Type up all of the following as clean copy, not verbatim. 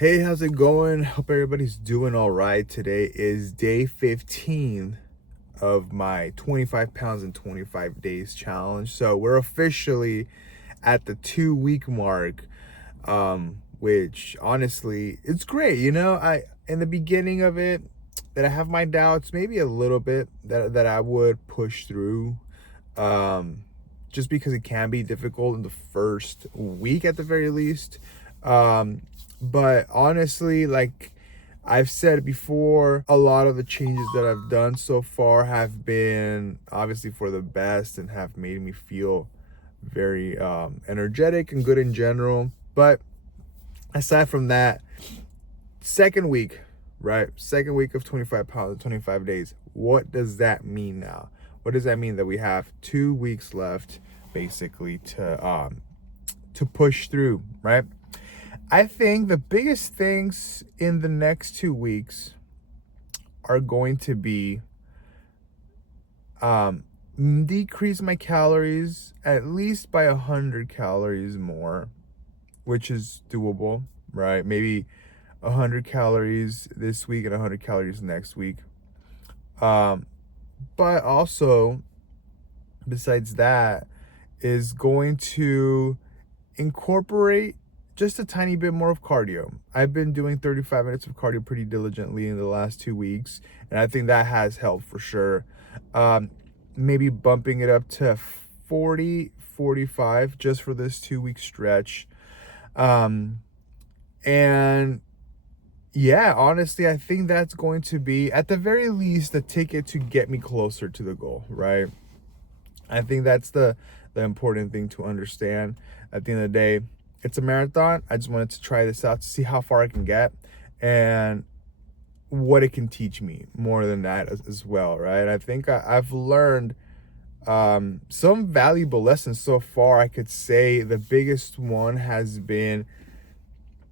Hey, how's it going? Hope everybody's doing all right. Today is day 15 of my 25 pounds in 25 days challenge. So we're officially at the 2 week mark, which honestly, it's great. In the beginning of it, that I have my doubts, maybe a little bit that I would push through. Um, just because it can be difficult in the first week at the very least. But honestly, like I've said before, a lot of the changes that I've done so far have been obviously for the best and have made me feel very energetic and good in general. But aside from that, second week, right? Second week of 25 pounds, 25 days. What does that mean now? What does that mean that we have 2 weeks left basically to push through, right? I think the biggest things in the next 2 weeks are going to be um, decrease my calories at least by 100 calories more, which is doable, right? Maybe 100 calories this week and 100 calories next week. But also, besides that, is going to incorporate just a tiny bit more of cardio. I've been doing 35 minutes of cardio pretty diligently in the last 2 weeks, and I think that has helped for sure. Maybe bumping it up to 40, 45 just for this 2 week stretch. And yeah, honestly, I think that's going to be, at the very least, the ticket to get me closer to the goal, right? I think that's the important thing to understand. At the end of the day, it's a marathon. I just wanted to try this out to see how far I can get and what it can teach me more than that as well, right? I think I've learned some valuable lessons so far. I could say the biggest one has been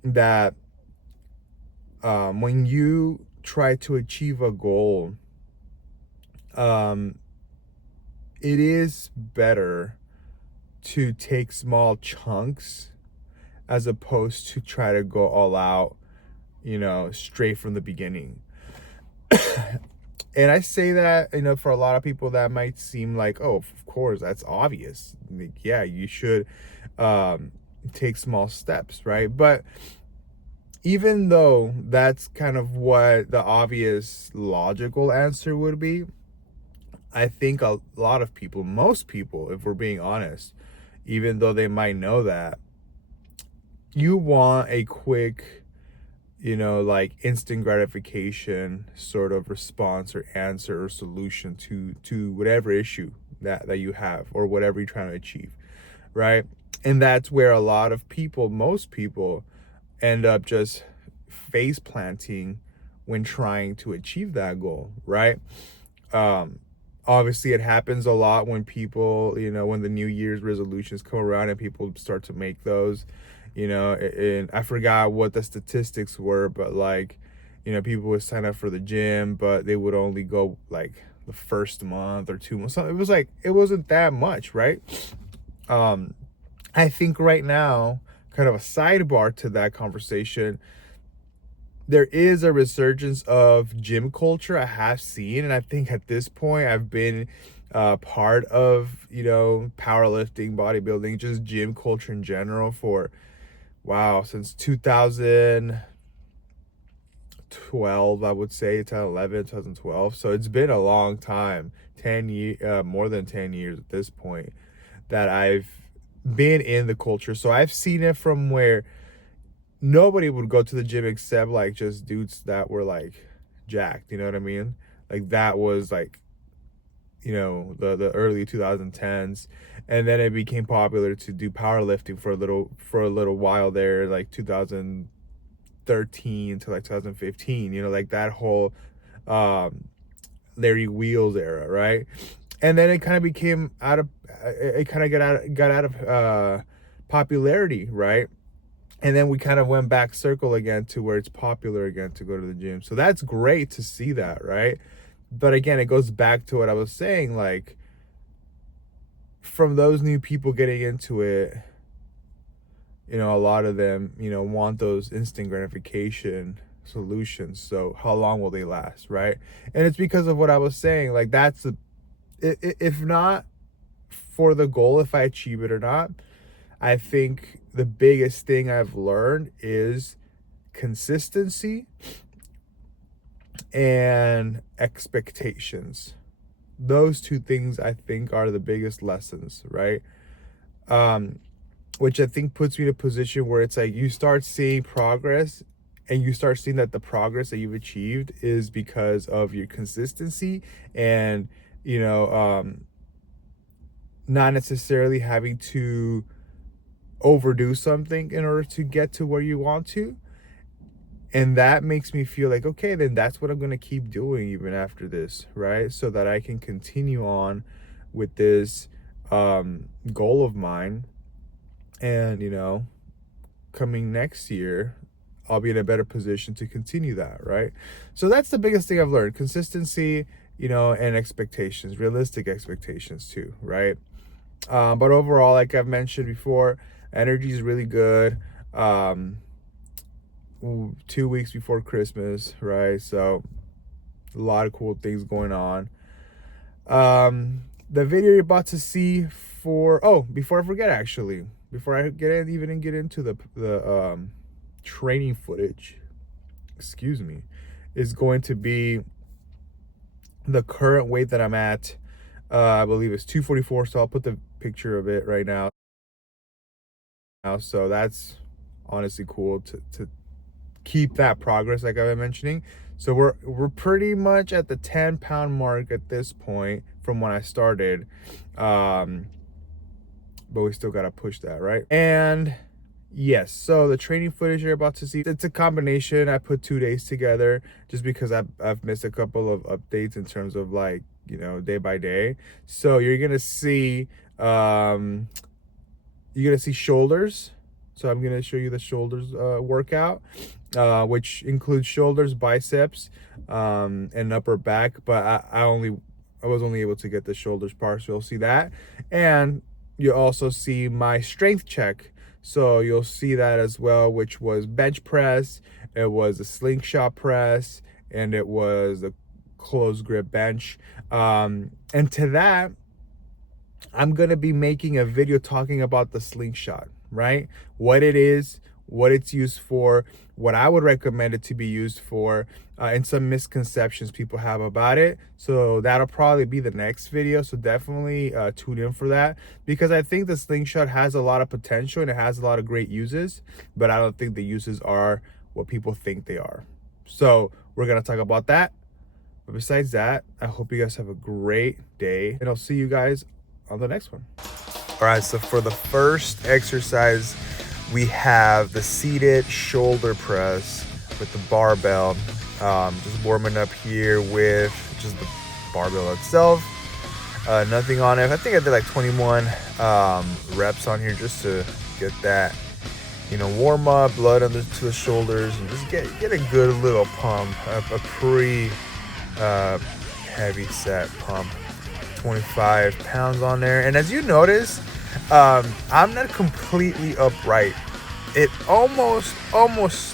that when you try to achieve a goal, um, it is better to take small chunks as opposed to try to go all out, straight from the beginning. And I say that, for a lot of people that might seem like, oh, of course, that's obvious. Like, yeah, you should take small steps, right? But even though that's kind of what the obvious logical answer would be, I think a lot of people, most people, if we're being honest, even though they might know that, you want a quick, like instant gratification sort of response or answer or solution to whatever issue that you have or whatever you're trying to achieve, right? And that's where a lot of people, most people, end up just face planting when trying to achieve that goal, right? um Obviously it happens a lot when people, when the New Year's resolutions come around and people start to make those, and I forgot what the statistics were, but like, people would sign up for the gym, but they would only go like the first month or 2 months. So it was like, it wasn't that much, right? I think right now, kind of a sidebar to that conversation, there is a resurgence of gym culture I have seen, and I think at this point I've been part of, powerlifting, bodybuilding, just gym culture in general for, wow, since 2012, I would say 2011, 2012. So it's been a long time, 10 years, more than 10 years at this point, that I've been in the culture. So I've seen it from where nobody would go to the gym except like just dudes that were like jacked, you know what I mean? Like that was like, the early 2010s, and then it became popular to do powerlifting for a little while there, like 2013 to like 2015, like that whole Larry Wheels era, right? And then it kind of became out of it kind of got out of popularity, right? And then we kind of went back circle again to where it's popular again to go to the gym. So that's great to see that, right? But again, it goes back to what I was saying, like from those new people getting into it, a lot of them, want those instant gratification solutions. So how long will they last, right? And it's because of what I was saying. Like, that's if not for the goal, if I achieve it or not, I think the biggest thing I've learned is consistency and expectations. Those two things I think are the biggest lessons, right? Which I think puts me in a position where it's like you start seeing progress, and you start seeing that the progress that you've achieved is because of your consistency and, not necessarily having to overdo something in order to get to where you want to. And that makes me feel like, okay, then that's what I'm going to keep doing even after this, right? So that I can continue on with this goal of mine. And, coming next year, I'll be in a better position to continue that, right? So that's the biggest thing I've learned. Consistency, and expectations, realistic expectations too, right? But overall, like I've mentioned before, energy is really good. 2 weeks before Christmas, right? So a lot of cool things going on. The video you're about to see before I forget, actually, before I get into the training footage, is going to be the current weight that I'm at. I believe it's 244, so I'll put the picture of it right now. So that's honestly cool to keep that progress, like I've been mentioning. So we're pretty much at the 10-pound mark at this point from when I started, but we still got to push that, right? And yes, so the training footage you're about to see, it's a combination. I put 2 days together just because I've missed a couple of updates in terms of, like, day by day. So you're gonna see shoulders. So I'm gonna show you the shoulders workout, which includes shoulders, biceps, and upper back. But I was only able to get the shoulders part, so you'll see that. And you'll also see my strength check. So you'll see that as well, which was bench press, it was a slingshot press, and it was a closed grip bench. And to that, I'm going to be making a video talking about the slingshot, right? What it is, what it's used for, what I would recommend it to be used for, and some misconceptions people have about it. So that'll probably be the next video. So definitely tune in for that, because I think the slingshot has a lot of potential and it has a lot of great uses, but I don't think the uses are what people think they are. So we're going to talk about that. But besides that, I hope you guys have a great day, and I'll see you guys on the next one. All right, so for the first exercise, we have the seated shoulder press with the barbell. Just warming up here with just the barbell itself. Nothing on it. I think I did like 21 reps on here just to get that, warm up, blood to the shoulders, and just get a good little pump, a pretty heavy set pump. 25 pounds on there. And as you notice, I'm not completely upright. It almost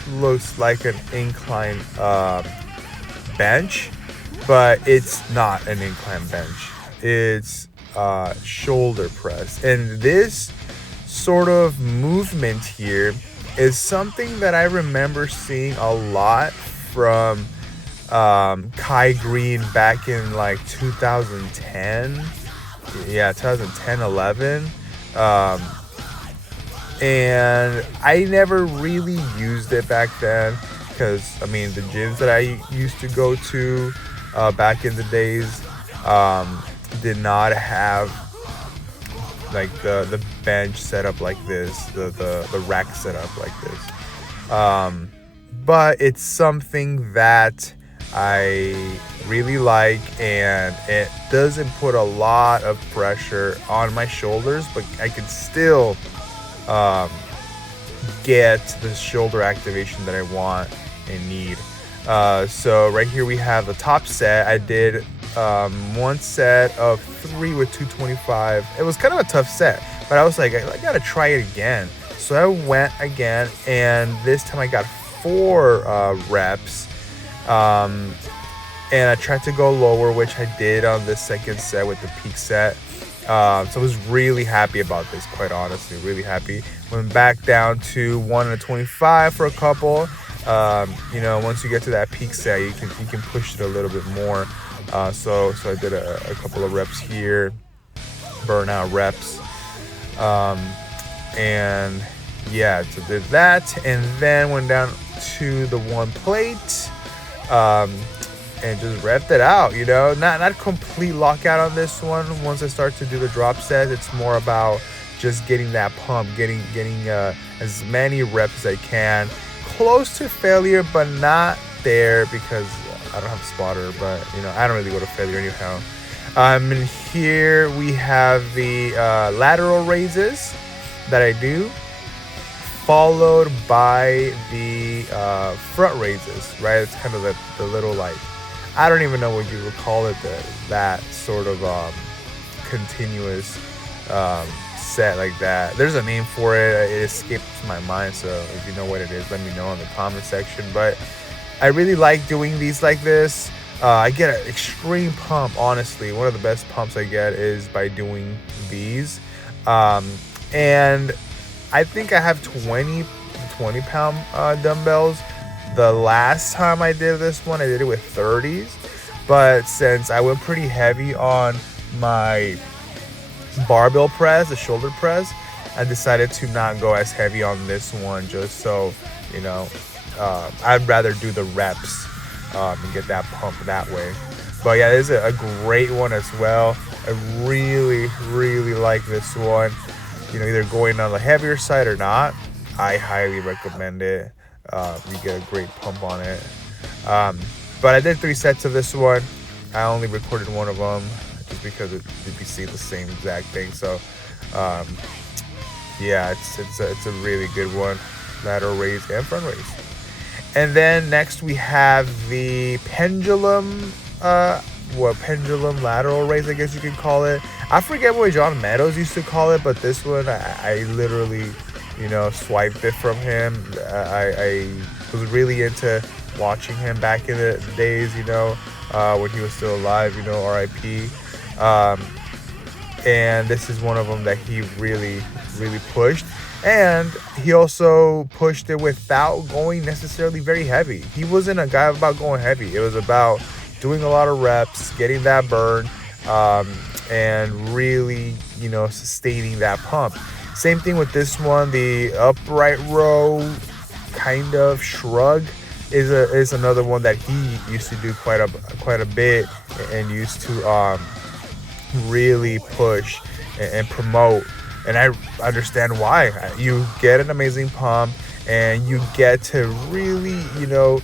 looks like an incline bench, but it's not an incline bench. It's shoulder press. And this sort of movement here is something that I remember seeing a lot from Kai Green back in like 2010, 11. And I never really used it back then, because the gyms that I used to go to back in the days did not have like the bench set up like this, the rack set up like this. But it's something that I really like, and it doesn't put a lot of pressure on my shoulders, but I can still get the shoulder activation that I want and need. So right here we have the top set. I did one set of 3 with 225. It was kind of a tough set, but I was like, I gotta try it again. So I went again, and this time I got 4 reps. And I tried to go lower, which I did on the second set with the peak set. So I was really happy about this, quite honestly, really happy. Went back down to 125 for a couple. You know, once you get to that peak set, you can push it a little bit more. So I did a couple of reps here, burnout reps, and yeah, so did that, and then went down to the 1 plate. And just repped it out, you know, not complete lockout on this one. Once I start to do the drop sets, it's more about just getting that pump, getting as many reps as I can, close to failure, but not there because I don't have a spotter. But you know, I don't really go to failure anyhow. And here we have the lateral raises that I do, followed by the front raises, right? It's kind of the little, like, I don't even know what you would call it, that sort of continuous set like that. There's a name for it. It escaped my mind, so if you know what it is, let me know in the comment section. But I really like doing these like this. I get an extreme pump, honestly. One of the best pumps I get is by doing these. And I think I have 20 pound dumbbells. The last time I did this one, I did it with 30s, but since I went pretty heavy on my barbell press, the shoulder press, I decided to not go as heavy on this one, just so, you know, I'd rather do the reps and get that pump that way. But yeah, this is a great one as well. I really like this one. You know, either going on the heavier side or not, I highly recommend it. You get a great pump on it. But I did 3 sets of this one. I only recorded one of them just because you'd be seeing the same exact thing. So yeah, it's a really good one, lateral raise and front raise. And then next we have the pendulum pendulum lateral raise, I guess you could call it. I forget what John Meadows used to call it, but this one I literally, you know, swiped it from him. I was really into watching him back in the days, you know, when he was still alive, you know, RIP. And this is one of them that he really pushed. And he also pushed it without going necessarily very heavy. He wasn't a guy about going heavy. It was about doing a lot of reps, getting that burn, and really, you know, sustaining that pump. Same thing with this one. The upright row kind of shrug is another one that he used to do quite a bit and used to really push and promote. And I understand why. You get an amazing pump and you get to really, you know,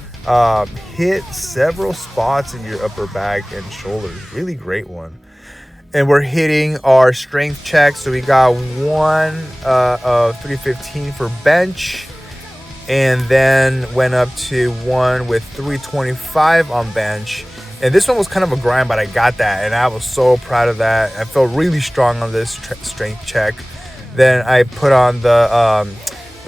hit several spots in your upper back and shoulders. Really great one. And we're hitting our strength check. So we got one of 315 for bench, and then went up to one with 325 on bench. And this one was kind of a grind, but I got that, and I was so proud of that. I felt really strong on this strength check. Then I put on the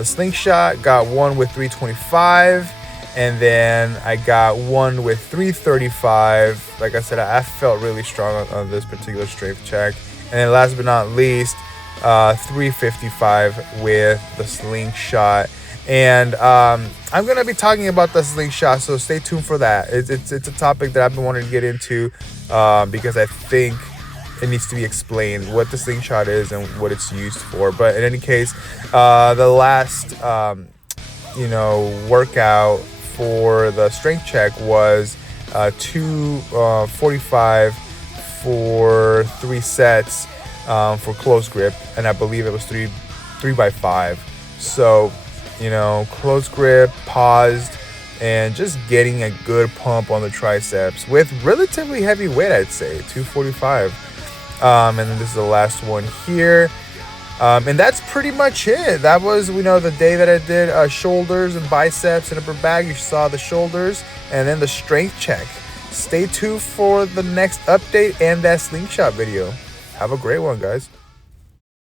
slingshot, got one with 325, and then I got one with 335. Like I said, I felt really strong on this particular strength check. And then last but not least, 355 with the slingshot. And I'm gonna be talking about the slingshot, so stay tuned for that. It's a topic that I've been wanting to get into because I think it needs to be explained what the slingshot is and what it's used for. But in any case, the last workout for the strength check was 245 for 3 sets for close grip, and I believe it was 3 by 5. So, you know, close grip, paused, and just getting a good pump on the triceps with relatively heavy weight, I'd say 245. And then this is the last one here. And that's pretty much it. That was, the day that I did shoulders and biceps and upper back. You saw the shoulders and then the strength check. Stay tuned for the next update and that slingshot video. Have a great one, guys.